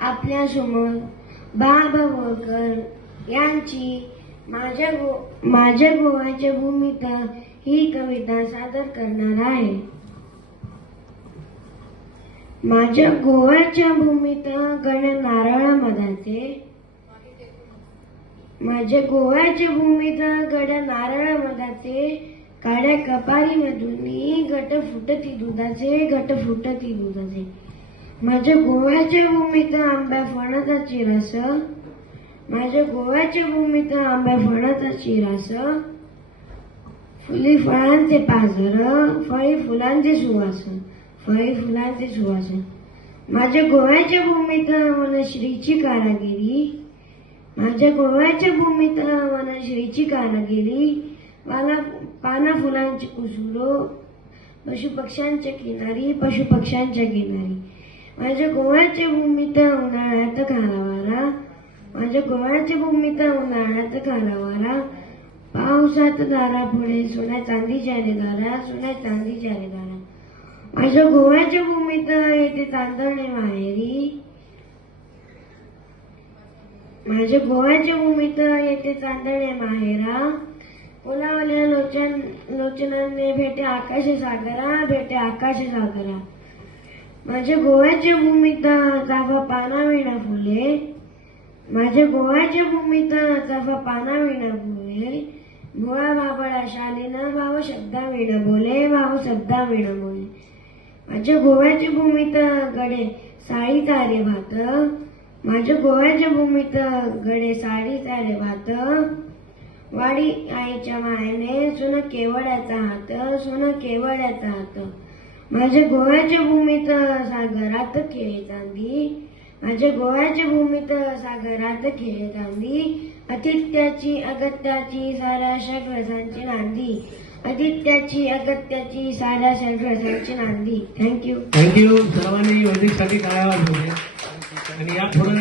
आपल्या समोर बाबा बोरकर यांची माझ्या गोव्याच्या भूमीत ही कविता सादर करणार आहे। माझ्या गोव्याच्या भूमीत गड नारळ मधाचे, माझ्या गोव्याच्या भूमीत गड नारळ मधाचे, काड्या कपारीमधून गट फुटती दुधाचे, माझ्या गोव्याच्या भूमीत आंब्या फणसाची रस, माझ्या गोव्याच्या भूमीत आंब्या फणसाची रस, फुली फळांचे पाझर, फळी फुलांचे सुवास, माझ्या गोव्याच्या भूमीत वनश्रीची कारागिरी, माझ्या गोव्याच्या भूमीत वनश्रीची कारागिरी, पाना फुलांची कुसुरो, पशुपक्ष्यांच्या किनारी, माझ्या गोव्याच्या भूमीत उन्हाळ्यात खारावारा, माझ्या गोव्याच्या भूमीत उन्हाळ्यात खारावारा, पावसात दारा पुढे सोन्या चांदीच्या रे दारा, माझ्या गोव्याच्या भूमीत येते तांदळणे माहेरी, माझ्या गोव्याच्या भूमीत येते तांदळणे माहेरा, ओलावल्या लोचनाने भेटे आकाश सागरा, माझ्या गोव्याच्या भूमीत चाफा पाना विणा फुले, माझ्या गोव्याच्या भूमीत चाफा पाना विणा फुले, भोळा बाबळा शालीनं भाव शब्दा विणा बोले, माझ्या गोव्याच्या भूमीत गडे साडीचा रे भात, माझ्या गोव्याच्या भूमीत गडे साडीचा रे भात, वाडी आईच्या मायने सोन केवड्याचा हात, माझ्या गोव्याच्या भूमीत सागरात खेळे चांदी, माझ्या गोव्याच्या भूमीत सागरात खेळे चांदी, आतिथ्याची अगत्याची साऱ्या षड्रसांची नांदी, थँक्यू सर्वांनी वैदिकसाठी टाळ्या वाजवल्या आणि या पुढे